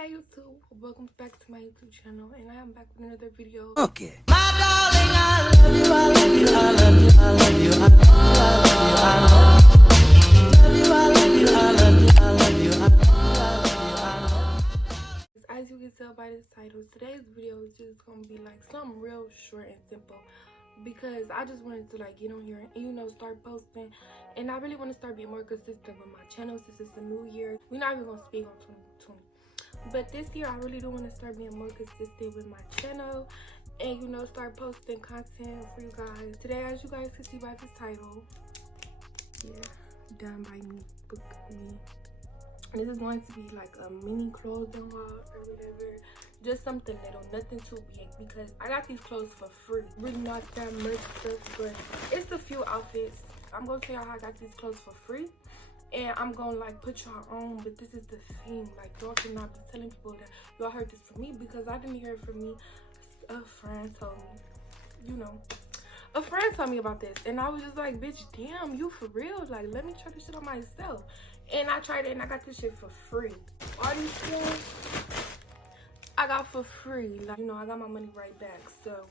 Hey YouTube, welcome back to my YouTube channel, and I am back with another video. Okay. My darling, I love you, I love you, I love you, I love you, I love you, I love you, I love you, I love you, I love you, I love you, I love you. As you can tell by this title, today's video is just gonna be like something real short and simple, because I just wanted to like get on here and start posting, and I really want to start being more consistent with my channel since it's a new year. We're not even gonna speak on 2020. But this year, I really do want to start being more consistent with my channel and, start posting content for you guys. Today, as you guys can see by this title, done by me, book me. This is going to be like a mini clothing haul or whatever. Just something little, nothing too big, because I got these clothes for free. Really not that much stuff, but it's a few outfits. I'm going to tell y'all how I got these clothes for free. And I'm gonna like put y'all on, but this is the thing, like y'all cannot be telling people that y'all heard this from me, because I didn't hear it from me. A friend told me, a friend told me about this, and I was just like, bitch, damn, you for real? Like, let me try this shit on myself. And I tried it, and I got this shit for free. All these things I got for free. Like, I got my money right back. So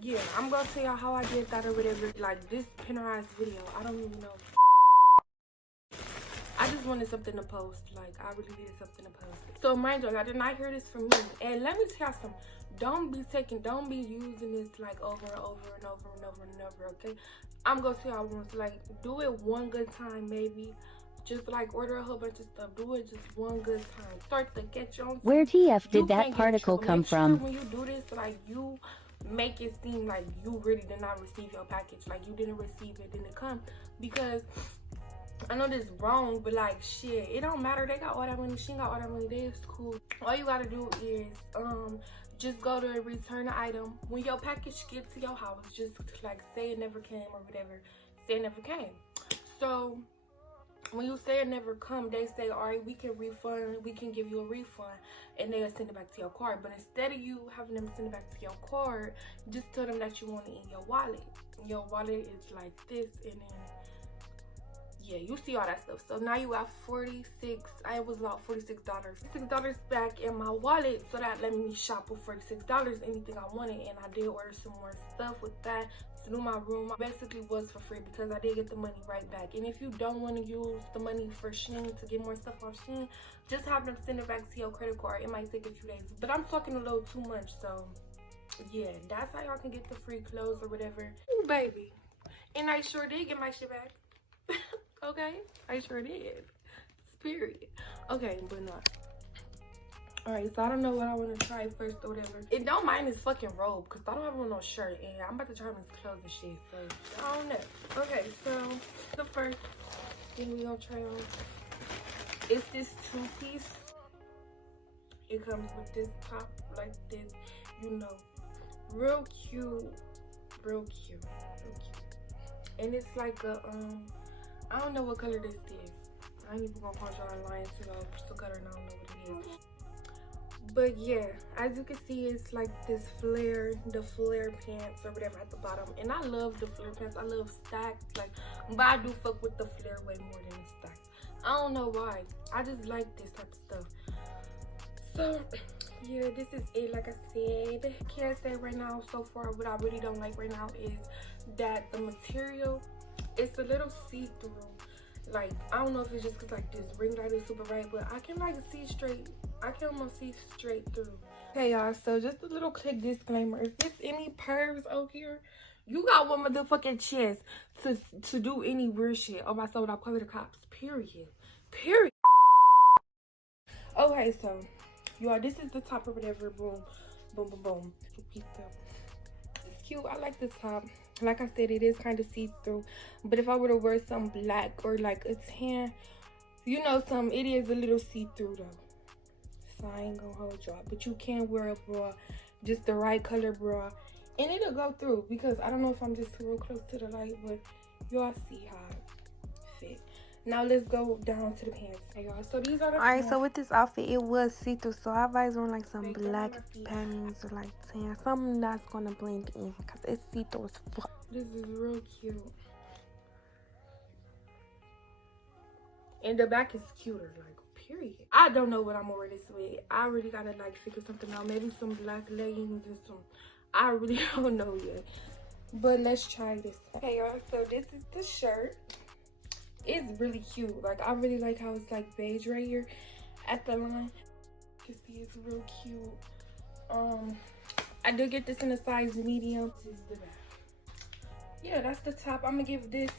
yeah, I'm gonna tell y'all how I did that or whatever. Like, this penalized video, I don't even know. I just wanted something to post. Like, I really needed something to post. So mind you, I did not hear this from me. And let me tell y'all something. Don't be using this like over and over and over and over and over, okay? I'm gonna tell y'all once, like, do it one good time, maybe. Just like order a whole bunch of stuff. Do it just one good time. Start to get your own. Where TF did that particle come from? When you do this, like, you make it seem like you really did not receive your package. Like, you didn't receive it, didn't come. Because I know this is wrong, but like, shit, it don't matter. They got all that money, she got all that money. It's cool. All you gotta do is just go to return the item. When your package gets to your house, just like say it never came or whatever. Say it never came. So when you say it never come, they say, all right, we can refund, we can give you a refund, and they'll send it back to your card. But instead of you having them send it back to your card, just tell them that you want it in your wallet. Your wallet is like this, and then yeah, you see all that stuff. So now you got 46, I was about $46. $6 back in my wallet, so that let me shop with $46, anything I wanted. And I did order some more stuff with that to do my room. Basically was for free, because I did get the money right back. And if you don't want to use the money for Shein to get more stuff off Shein, just have them send it back to your credit card. It might take a few days, but I'm talking a little too much. So yeah, that's how y'all can get the free clothes or whatever. Ooh, baby. And I sure did get my shit back. Okay, I sure did. Period. Okay, but not. Alright, so I don't know what I want to try first or whatever. And don't mind this fucking robe, because I don't have on no shirt, and I'm about to try on these clothes and shit, so I don't know. Okay, so the first thing we gonna try on is this two-piece. It comes with this top like this, real cute, real cute. And it's like a I don't know what color this is. I ain't even gonna punch y'all online to the color, and I don't know what it is. But yeah, as you can see, it's like this flare, the flare pants or whatever at the bottom. And I love the flare pants. I love stacked, like, but I do fuck with the flare way more than the stacked. I don't know why. I just like this type of stuff. So yeah, this is it. Like I said, can't say right now so far. What I really don't like right now is that the material, it's a little see-through. Like, I don't know if it's just because like this ring light is super bright, but I can like see straight. I can almost see straight through. Hey y'all, so just a little quick disclaimer. If there's any pervs out here, you got one motherfucking chance to do any weird shit. Oh my soul, I'll call the cops. Period. Period. Okay, so y'all, this is the top or whatever. Boom, boom, boom, boom. It's cute. I like the top. Like I said, it is kind of see-through, but if I were to wear some black or like a tan, it is a little see-through though. So I ain't gonna hold y'all, but you can wear a bra, just the right color bra, and it'll go through, because I don't know if I'm just real close to the light, but y'all see how it fit. Now let's go down to the pants. Hey y'all, so these are the Alright, so with this outfit, it was see-through, so I advise on like some black panties or like tan, something that's gonna blend in, because it's see-through as fuck. This is real cute. And the back is cuter, like, period. I don't know what I'm gonna wear this with. I really gotta like figure something out. Maybe some black leggings and some, I really don't know yet. But let's try this. Okay, y'all, so this is the shirt. It's really cute. Like, I really like how it's like beige right here at the line. You can see it's real cute. I did get this in a size medium. This is the back. Yeah, that's the top. I'm gonna give this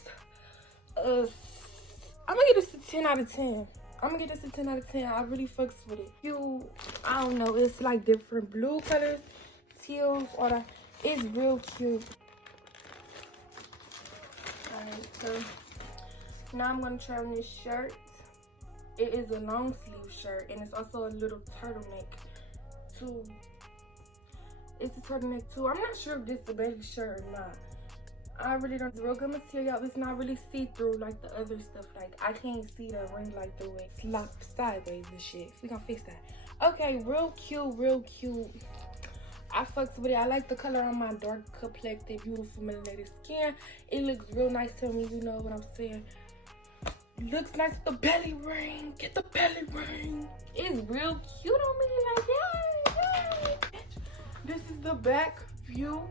a 10 out of 10. I'm gonna get this a 10 out of 10. I really fucks with it. I don't know, it's like different blue colors, teals, all that. It's real cute. Alright, so now I'm gonna try on this shirt. It is a long sleeve shirt, and it's also a little turtleneck too. It's a turtleneck too. I'm not sure if this is a baby shirt or not. I really don't. It's real good material. It's not really see-through like the other stuff. Like, I can't see the ring light through it. It's locked sideways and shit. We gonna fix that. Okay, real cute, real cute. I fucks with it. I like the color on my dark complected, beautiful melanated skin. It looks real nice to me. You know what I'm saying? Looks nice with the belly ring. Get the belly ring. It's real cute on me. Like, yeah. This is the back view.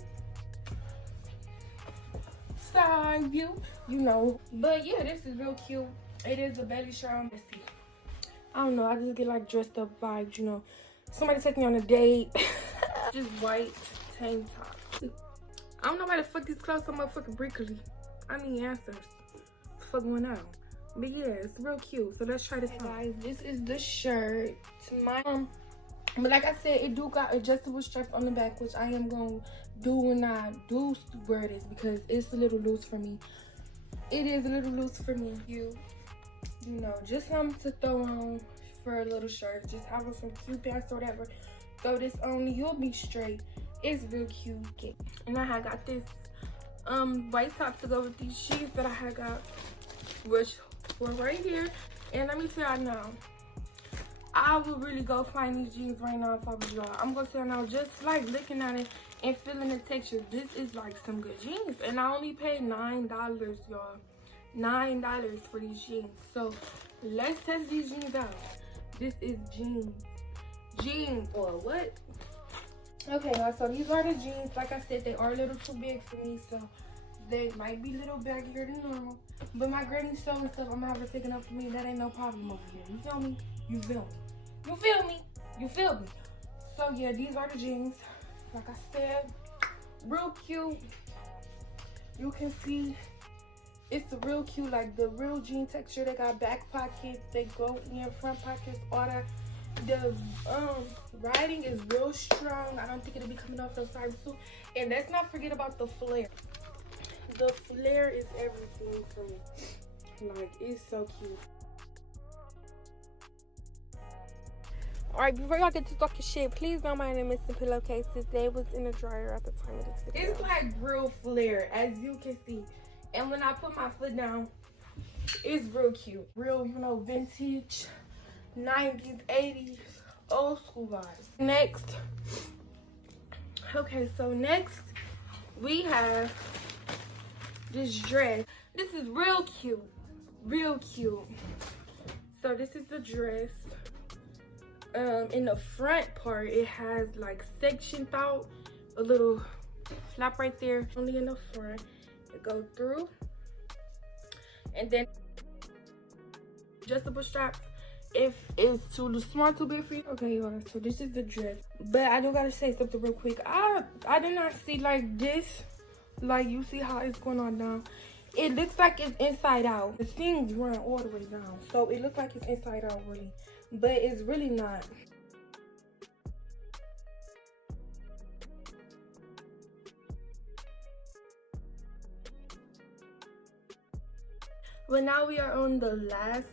Side view, you know. But yeah, this is real cute. It is a belly shirt. Let's see. I don't know. I just get like dressed up vibes, you know. Somebody take me on a date. Just white tank top. I don't know why the fuck these clothes so motherfucking brickly. I mean answers. Fuck going on. But yeah, it's real cute. So let's try this on. Guys, this is the shirt. But like I said, it do got adjustable straps on the back, which I am gonna do when I do wear this because it's a little loose for me. It is a little loose for me. You know, just something to throw on for a little shirt. Just have some cute pants or whatever. Throw this on, you'll be straight. It's real cute. And I had got this white top to go with these jeans that I had got, which were right here. And let me tell y'all now, I would really go find these jeans right now if I was y'all. I'm gonna tell y'all now, just like looking at it and feeling the texture, this is like some good jeans. And I only paid $9, y'all. $9 for these jeans. So let's test these jeans out. This is jeans or what? Okay, y'all, so these are the jeans. Like I said, they are a little too big for me, so they might be a little baggier than normal. But my granny sew and stuff, I'm gonna have her taking up for me. That ain't no problem over here. You feel me? You feel me? You feel me? You feel me? So yeah, these are the jeans. Like I said, real cute. You can see it's real cute, like the real jean texture. They got back pockets, they go in front pockets, all that. The writing is real strong. I don't think it'll be coming off the side too. And let's not forget about the flare. The flare is everything for me. Like, it's so cute. Alright, before y'all get to talking shit, please don't mind the missing pillowcases. They was in the dryer at the time of this video. It's like real flare, as you can see. And when I put my foot down, it's real cute. Real, you know, vintage, 90s, 80s, old school vibes. Next, okay, so next we have this dress. This is real cute, real cute. So this is the dress. In the front part, it has like sectioned out, a little flap right there, only in the front. It goes through, and then adjustable straps if it's too small, too big for you. Okay, y'all, so this is the dress. But I do gotta say something real quick. I did not see like this. Like, you see how it's going on down. It looks like it's inside out. The things run all the way down, so it looks like it's inside out really, but it's really not. But now we are on the last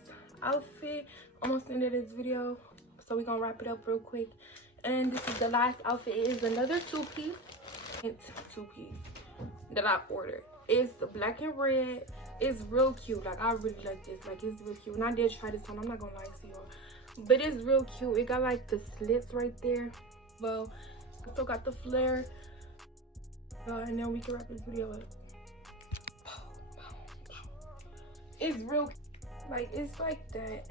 outfit, almost end of this video, so we're gonna wrap it up real quick. And this is the last outfit. It is another two-piece. It's two-piece that I ordered. It's the black and red. It's real cute. Like, I really like this. Like, it's real cute. And I did try this on. I'm not gonna lie to y'all, but it's real cute. It got like the slits right there. Well, also got the flare. And then we can wrap this video up. It's real. Like, it's like that.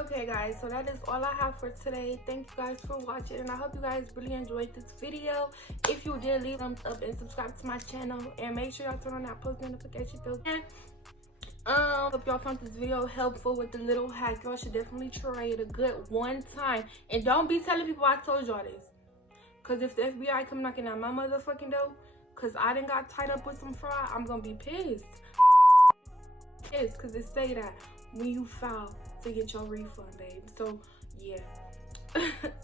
Okay guys, so that is all I have for today. Thank you guys for watching, and I hope you guys really enjoyed this video. If you did, leave a thumbs up and subscribe to my channel, and make sure y'all turn on that post notification bell. Hope y'all found this video helpful with the little hack. Y'all should definitely try it a good one time, and don't be telling people I told y'all this, because if the FBI come knocking at my motherfucking door because I done got tied up with some fraud, I'm gonna be pissed. Because it say that when you file to get your refund, babe. So yeah.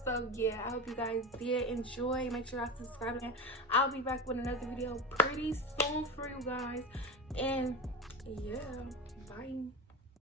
So yeah, I hope you guys did enjoy. Make sure y'all subscribe again. I'll be back with another video pretty soon for you guys. And yeah, bye.